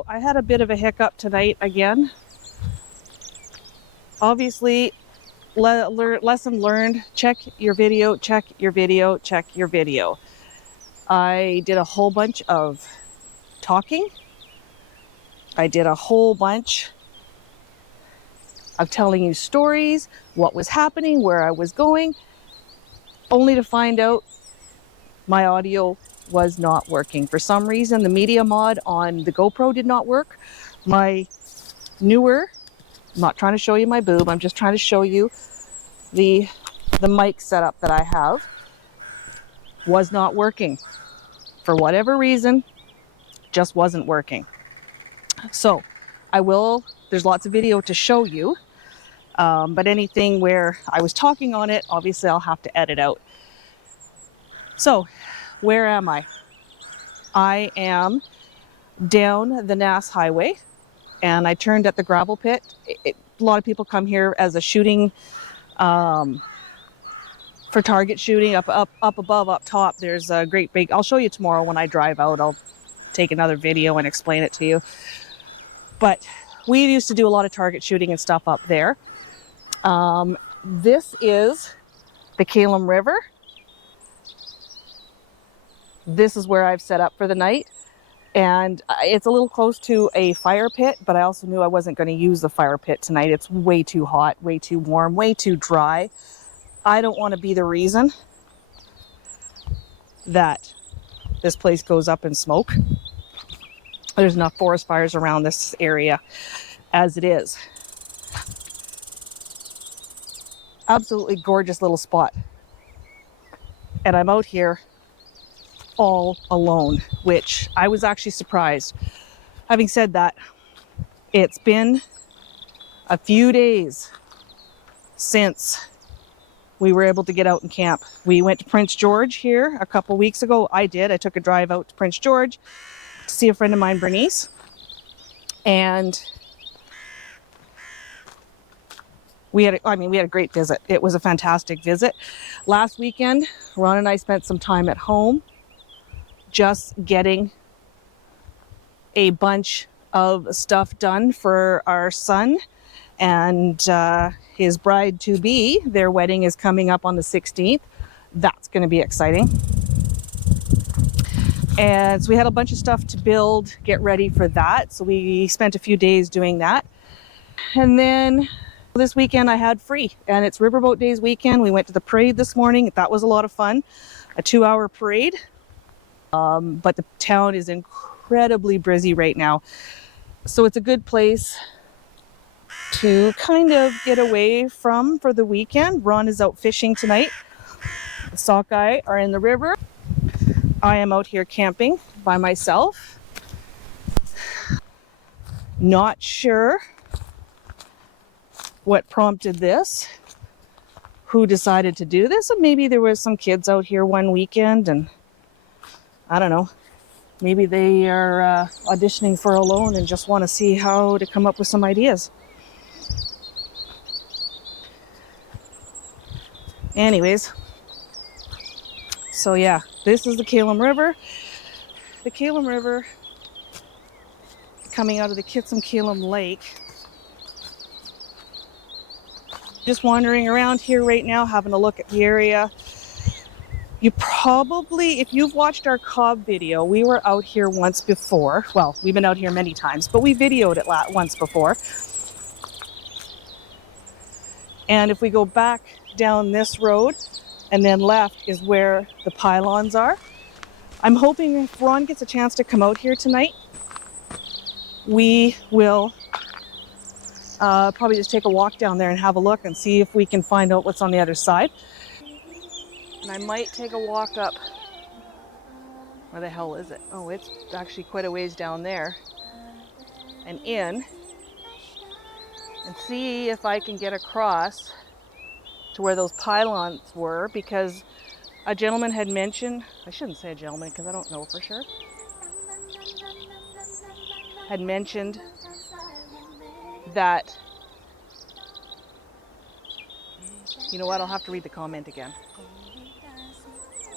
So I had a bit of a hiccup tonight again. Obviously, lesson learned, check your video, check your video, check your video. I did a whole bunch of talking. I did a whole bunch of telling you stories, what was happening, where I was going, only to find out my audio was not working. For some reason, the media mod on the GoPro did not work. My newer, I'm not trying to show you my boob, I'm just trying to show you the mic setup that I have was not working. For whatever reason, just wasn't working. So there's lots of video to show you, but anything where I was talking on it, obviously I'll have to edit out. So where am I? I am down the Nass Highway, and I turned at the gravel pit. A lot of people come here as a shooting, for target shooting. Up above, up top, there's a great big, I'll show you tomorrow when I drive out. I'll take another video and explain it to you. But we used to do a lot of target shooting and stuff up there. This is the Kalum River. This is where I've set up for the night. And it's a little close to a fire pit, but I also knew I wasn't going to use the fire pit tonight. It's way too hot, way too warm, way too dry. I don't want to be the reason that this place goes up in smoke. There's enough forest fires around this area as it is. Absolutely gorgeous little spot. And I'm out here all alone, which I was actually surprised. Having said that, it's been a few days since we were able to get out and camp. We went to Prince George here a couple weeks ago. I took a drive out to Prince George to see a friend of mine, Bernice, and we had a great visit. It was a fantastic visit. Last weekend, Ron and I spent some time at home just getting a bunch of stuff done for our son and his bride-to-be. Their wedding is coming up on the 16th. That's going to be exciting. And so we had a bunch of stuff to build, get ready for that. So we spent a few days doing that. And then this weekend I had free, and it's Riverboat Days weekend. We went to the parade this morning. That was a lot of fun. A 2-hour parade. But the town is incredibly busy right now. So it's a good place to kind of get away from for the weekend. Ron is out fishing tonight. The Sockeye are in the river. I am out here camping by myself. Not sure what prompted this, who decided to do this. And maybe there was some kids out here one weekend and I don't know, maybe they are auditioning for Alone and just want to see how to come up with some ideas. Anyways, so yeah, this is the Kalum River. The Kalum River coming out of the Kitsum-Kalum Lake. Just wandering around here right now, having a look at the area. You probably, if you've watched our Cobb video, we were out here once before. Well, we've been out here many times, but we videoed it once before. And if we go back down this road and then left is where the pylons are. I'm hoping if Ron gets a chance to come out here tonight, we will probably just take a walk down there and have a look and see if we can find out what's on the other side. And I might take a walk up. Where the hell is it? Oh, it's actually quite a ways down there and in, and see if I can get across to where those pylons were, because a gentleman had mentioned, I shouldn't say a gentleman because I don't know for sure, had mentioned that, you know what, I'll have to read the comment again.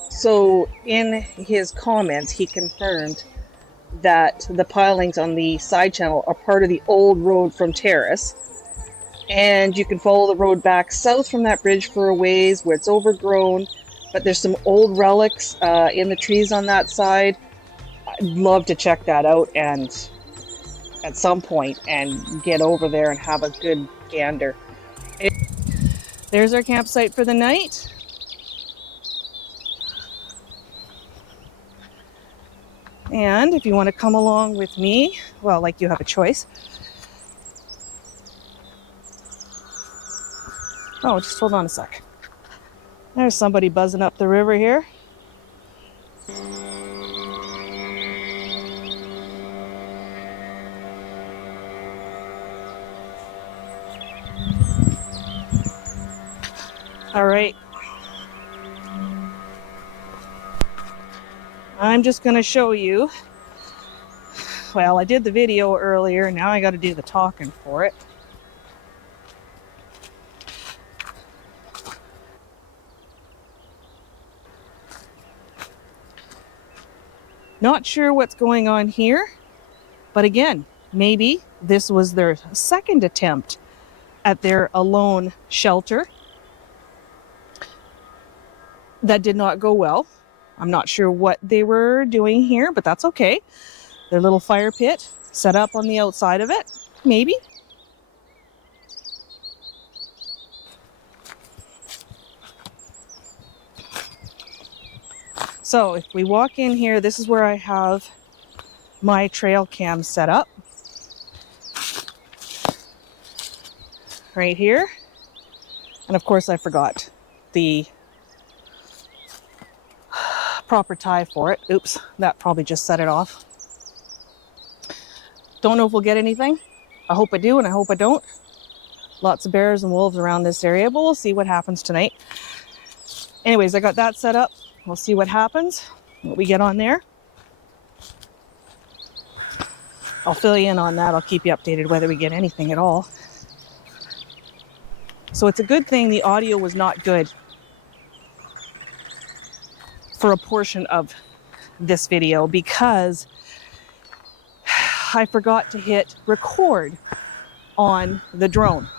So in his comments, he confirmed that the pilings on the side channel are part of the old road from Terrace. And you can follow the road back south from that bridge for a ways where it's overgrown, but there's some old relics in the trees on that side. I'd love to check that out and at some point and get over there and have a good gander. There's our campsite for the night. And if you want to come along with me, well, like you have a choice. Oh, just hold on a sec. There's somebody buzzing up the river here. All right. I'm just going to show you. Well, I did the video earlier, now I got to do the talking for it. Not sure what's going on here, but again, maybe this was their second attempt at their alone shelter. That did not go well. I'm not sure what they were doing here, but that's okay. Their little fire pit set up on the outside of it, maybe. So if we walk in here, this is where I have my trail cam set up. Right here. And of course I forgot the proper tie for it. Oops, that probably just set it off. Don't know if we'll get anything. I hope I do and I hope I don't. Lots of bears and wolves around this area, but we'll see what happens tonight. Anyways, I got that set up. We'll see what happens, what we get on there. I'll fill you in on that. I'll keep you updated whether we get anything at all. So it's a good thing the audio was not good for a portion of this video because I forgot to hit record on the drone.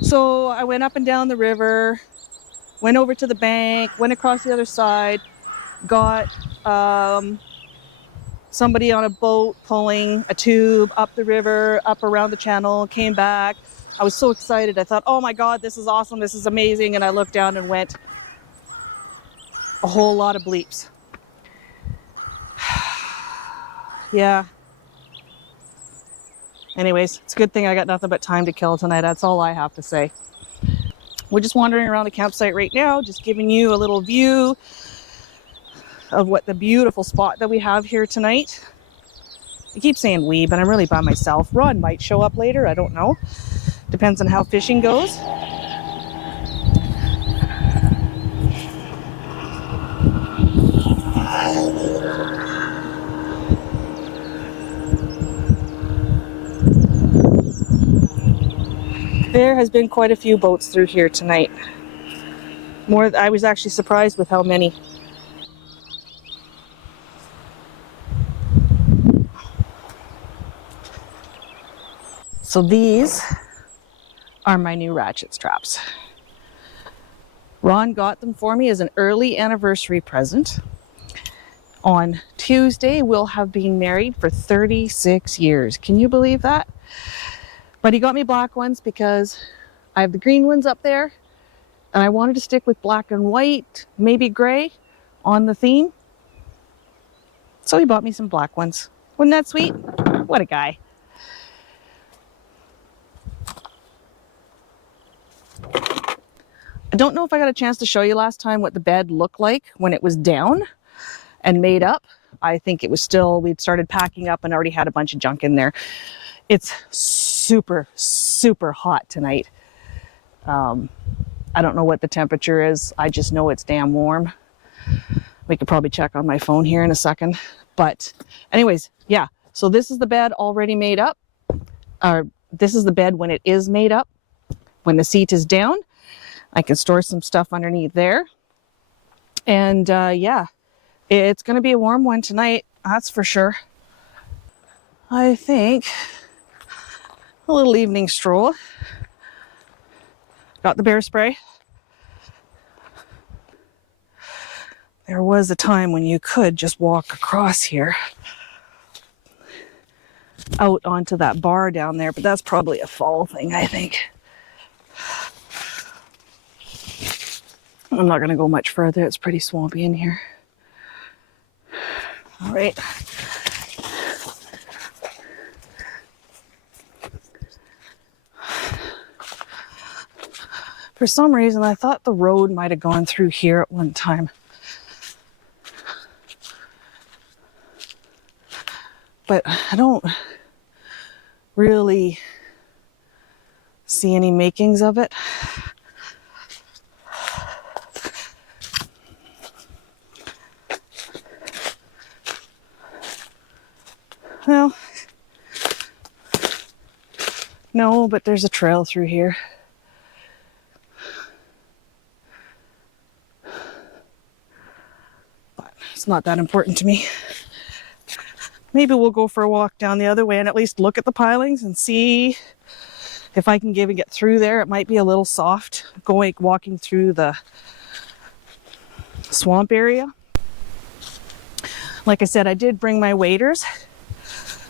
So I went up and down the river, went over to the bank, went across the other side, got somebody on a boat pulling a tube up the river, up around the channel, came back. I was so excited. I thought, oh my God, this is awesome. This is amazing. And I looked down and went, a whole lot of bleeps. Yeah. Anyways, it's a good thing I got nothing but time to kill tonight. That's all I have to say. We're just wandering around the campsite right now, just giving you a little view of what the beautiful spot that we have here tonight. I keep saying we, but I'm really by myself. Ron might show up later, I don't know. Depends on how fishing goes. There has been quite a few boats through here tonight. More, I was actually surprised with how many. So these are my new ratchet straps. Ron got them for me as an early anniversary present. On Tuesday, we'll have been married for 36 years. Can you believe that? But he got me black ones because I have the green ones up there and I wanted to stick with black and white, maybe gray on the theme. So he bought me some black ones. Wasn't that sweet? What a guy. I don't know if I got a chance to show you last time what the bed looked like when it was down and made up. I think it was still, we'd started packing up and already had a bunch of junk in there. It's super, super hot tonight. I don't know what the temperature is. I just know it's damn warm. We could probably check on my phone here in a second. But anyways, yeah. So this is the bed already made up. This is the bed when it is made up. When the seat is down, I can store some stuff underneath there. And yeah, It's going to be a warm one tonight, that's for sure. I think a little evening stroll. Got the bear spray. There was a time when you could just walk across here out onto that bar down there, but that's probably a fall thing, I think. I'm not going to go much further. It's pretty swampy in here. All right. For some reason, I thought the road might have gone through here at one time. But I don't really see any makings of it. Well, no, but there's a trail through here. But it's not that important to me. Maybe we'll go for a walk down the other way and at least look at the pilings and see if I can get through there. It might be a little soft walking through the swamp area. Like I said, I did bring my waders,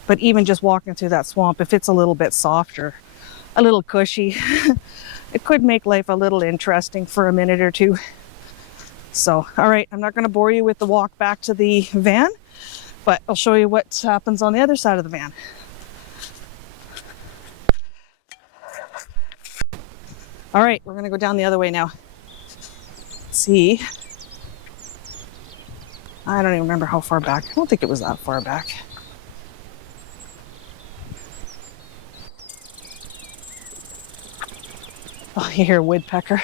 but even just walking through that swamp, if it's a little bit softer, a little cushy, it could make life a little interesting for a minute or two. So, all right, I'm not going to bore you with the walk back to the van, but I'll show you what happens on the other side of the van. All right, we're going to go down the other way now. Let's see. I don't even remember how far back. I don't think it was that far back. Oh, you hear a woodpecker.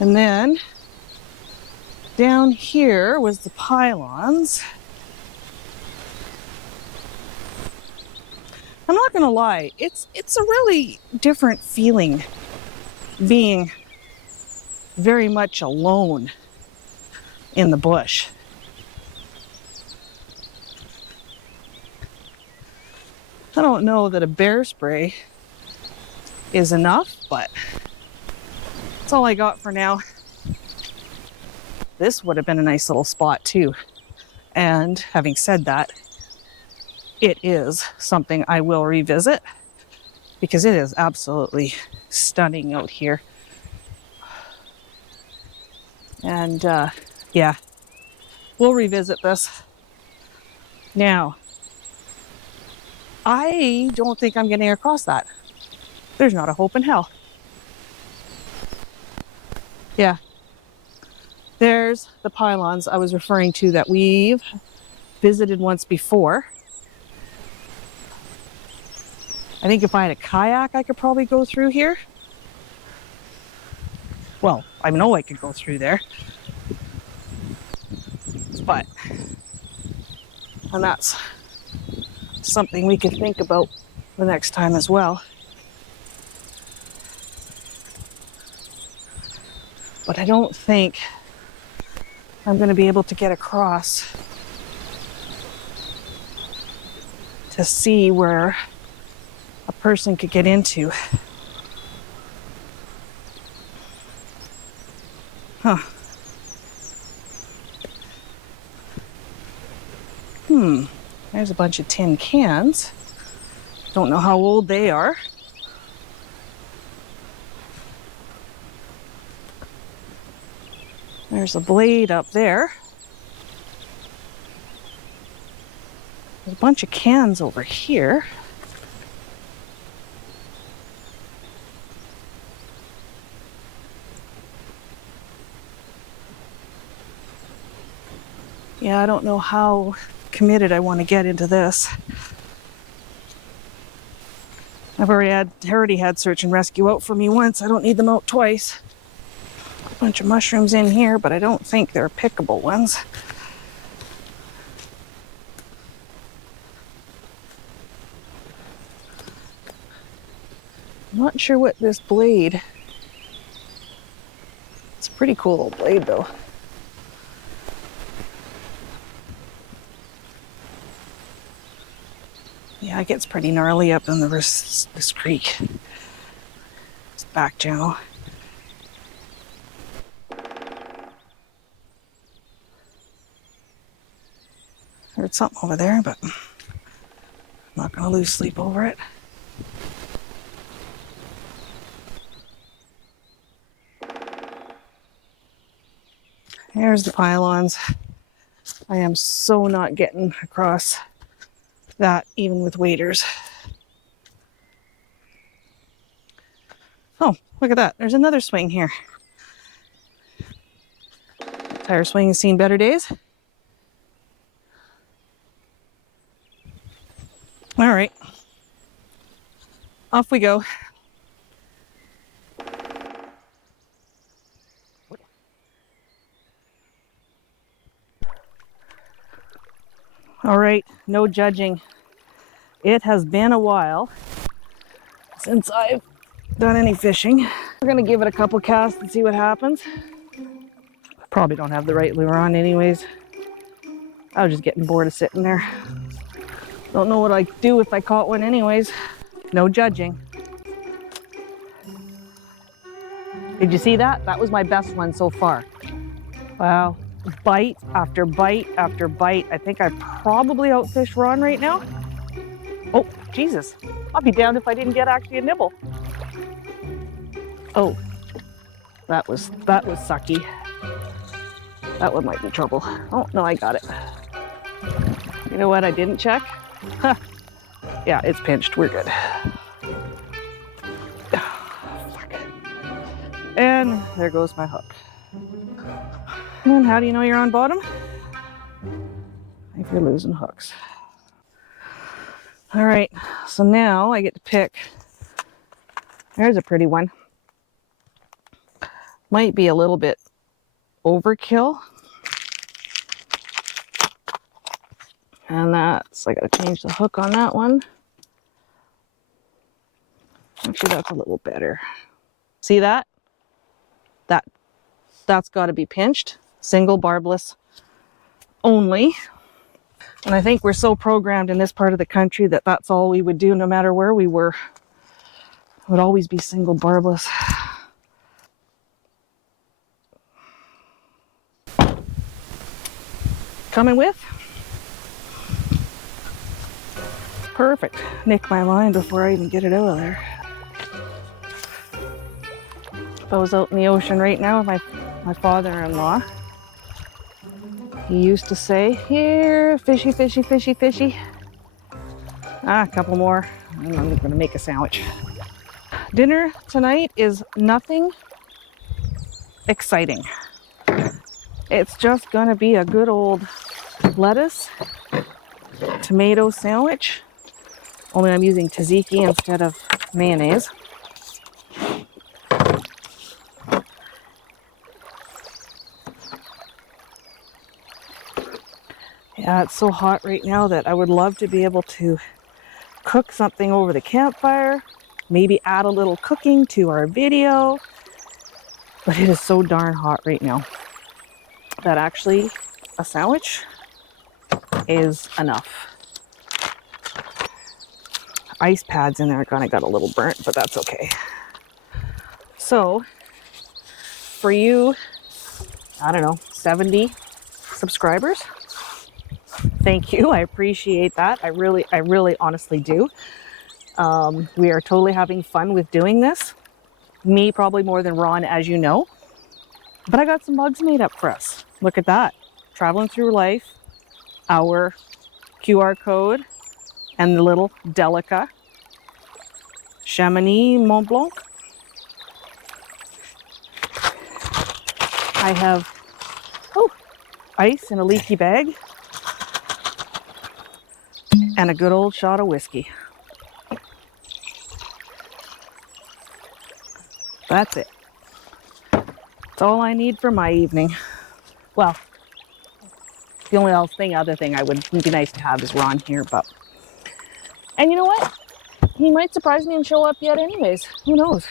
And then down here was the pylons. I'm not gonna lie, it's a really different feeling being very much alone in the bush. I don't know that a bear spray is enough, but that's all I got for now. This would have been a nice little spot too. And having said that, it is something I will revisit because it is absolutely stunning out here. And yeah, we'll revisit this. Now, I don't think I'm getting across that. There's not a hope in hell. Yeah, there's the pylons I was referring to that we've visited once before. I think if I had a kayak, I could probably go through here. Well, I know I could go through there. But, and that's something we could think about the next time as well. But I don't think I'm going to be able to get across to see where a person could get into. Huh. There's a bunch of tin cans. Don't know how old they are. There's a blade up there. There's a bunch of cans over here. Yeah, I don't know how committed I want to get into this. I've already had search and rescue out for me once. I don't need them out twice. A bunch of mushrooms in here, but I don't think they're pickable ones. I'm not sure what this blade Pretty cool old blade though. Yeah, it gets pretty gnarly up in this creek. It's back channel. Heard something over there, but I'm not gonna lose sleep over it. There's the pylons. I am so not getting across that even with waders. Oh, look at that. There's another swing here. Tire swing has seen better days. All right. Off we go. All right, no judging. It has been a while since I've done any fishing. We're gonna give it a couple casts and see what happens. Probably don't have the right lure on anyways. I was just getting bored of sitting there. Don't know what I'd do if I caught one anyways. No judging. Did you see that? That was my best one so far. Wow, bite after bite after bite. I think I probably outfished Ron right now. Oh, Jesus. I'll be damned if I didn't get actually a nibble. Oh, that was sucky. That one might be trouble. Oh, no, I got it. You know what I didn't check? Huh. Yeah, it's pinched. We're good. And there goes my hook. And how do you know you're on bottom? If you're losing hooks. All right, so now I get to pick. There's a pretty one. Might be a little bit overkill. And that's, I gotta change the hook on that one. Actually, that's a little better. See that? That's gotta be pinched. Single barbless only. And I think we're so programmed in this part of the country that that's all we would do no matter where we were. It would always be single barbless. Coming with. Perfect. Nick my line before I even get it out of there. If I was out in the ocean right now with my father-in-law, he used to say, here, fishy, fishy, fishy, fishy. Ah, a couple more, and I'm gonna make a sandwich. Dinner tonight is nothing exciting. It's just gonna be a good old lettuce, tomato sandwich. Only I'm using tzatziki instead of mayonnaise. Yeah, it's so hot right now that I would love to be able to cook something over the campfire, maybe add a little cooking to our video, but it is so darn hot right now that actually a sandwich is enough. Ice pads in there kind of got a little burnt, but that's okay. So for you, I don't know, 70 subscribers, thank you. I appreciate that. I really honestly do. We are totally having fun with doing this. Me probably more than Ron, as you know. But I got some mugs made up for us. Look at that. Traveling through life, our QR code, and the little Delica Chamonix Mont Blanc. I have ice in a leaky bag and a good old shot of whiskey. That's it. That's all I need for my evening. Well, the only other thing I would be nice to have is Ron here, but. And you know what? He might surprise me and show up yet anyways. Who knows?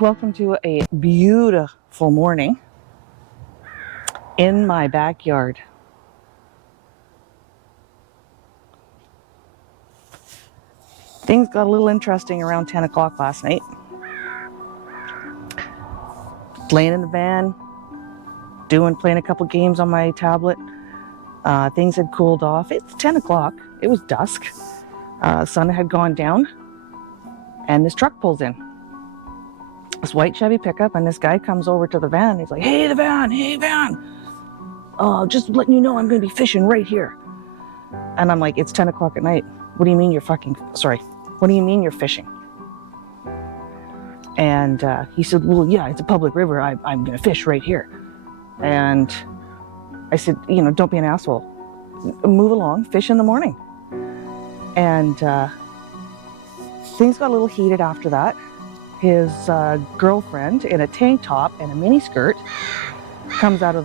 welcome to a beautiful morning in my backyard. Things got a little interesting around 10 o'clock last night. Laying in the van, playing a couple games on my tablet. Things had cooled off. It's 10 o'clock. It was dusk. Sun had gone down, and this truck pulls in. This white Chevy pickup, and this guy comes over to the van. He's like, hey, van. Just letting you know I'm going to be fishing right here. And I'm like, it's 10 o'clock at night. What do you mean you're What do you mean you're fishing? And he said, well, yeah, it's a public river. I'm going to fish right here. And I said, don't be an asshole. Move along, fish in the morning. And things got a little heated after that. His girlfriend in a tank top and a mini skirt comes out of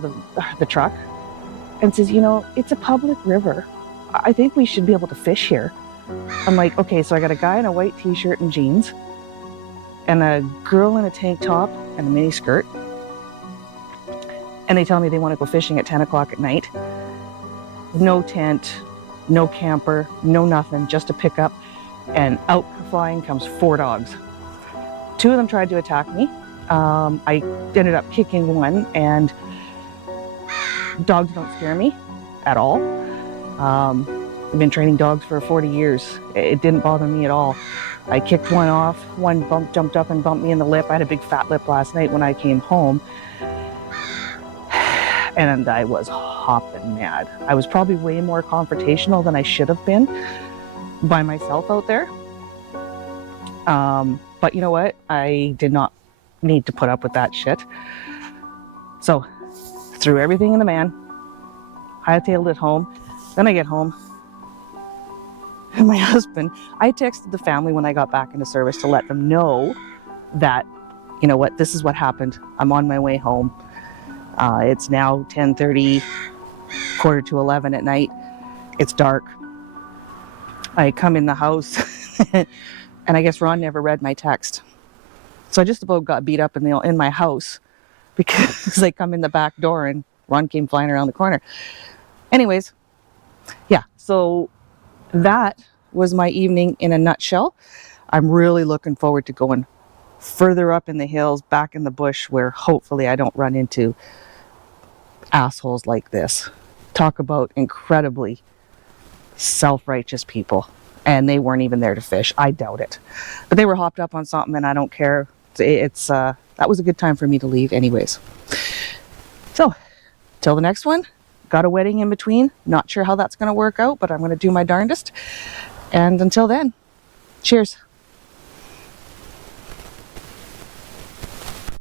the truck and says, it's a public river. I think we should be able to fish here. I'm like, okay, so I got a guy in a white t-shirt and jeans and a girl in a tank top and a mini skirt. And they tell me they want to go fishing at 10 o'clock at night. No tent, no camper, no nothing, just a pickup. And out flying comes 4 dogs. 2 of them tried to attack me. I ended up kicking one, and dogs don't scare me at all. I've been training dogs for 40 years. It didn't bother me at all. I kicked one off. One jumped up and bumped me in the lip. I had a big fat lip last night when I came home. And I was hopping mad. I was probably way more confrontational than I should have been by myself out there. But you know what? I did not need to put up with that shit. So, threw everything in the van, hightailed it home. Then I get home, and my husband, I texted the family when I got back into service to let them know that, this is what happened. I'm on my way home. It's now 10:30, 10:45 at night. It's dark. I come in the house, and I guess Ron never read my text. So I just about got beat up in my house because I come in the back door and Ron came flying around the corner. Anyways, yeah, so that was my evening in a nutshell. I'm really looking forward to going further up in the hills, back in the bush, where hopefully I don't run into assholes like this. Talk about incredibly self-righteous people. And they weren't even there to fish. I doubt it. But they were hopped up on something, and I don't care. That was a good time for me to leave anyways. So, till the next one. Got a wedding in between. Not sure how that's going to work out, but I'm going to do my darndest. And until then, cheers.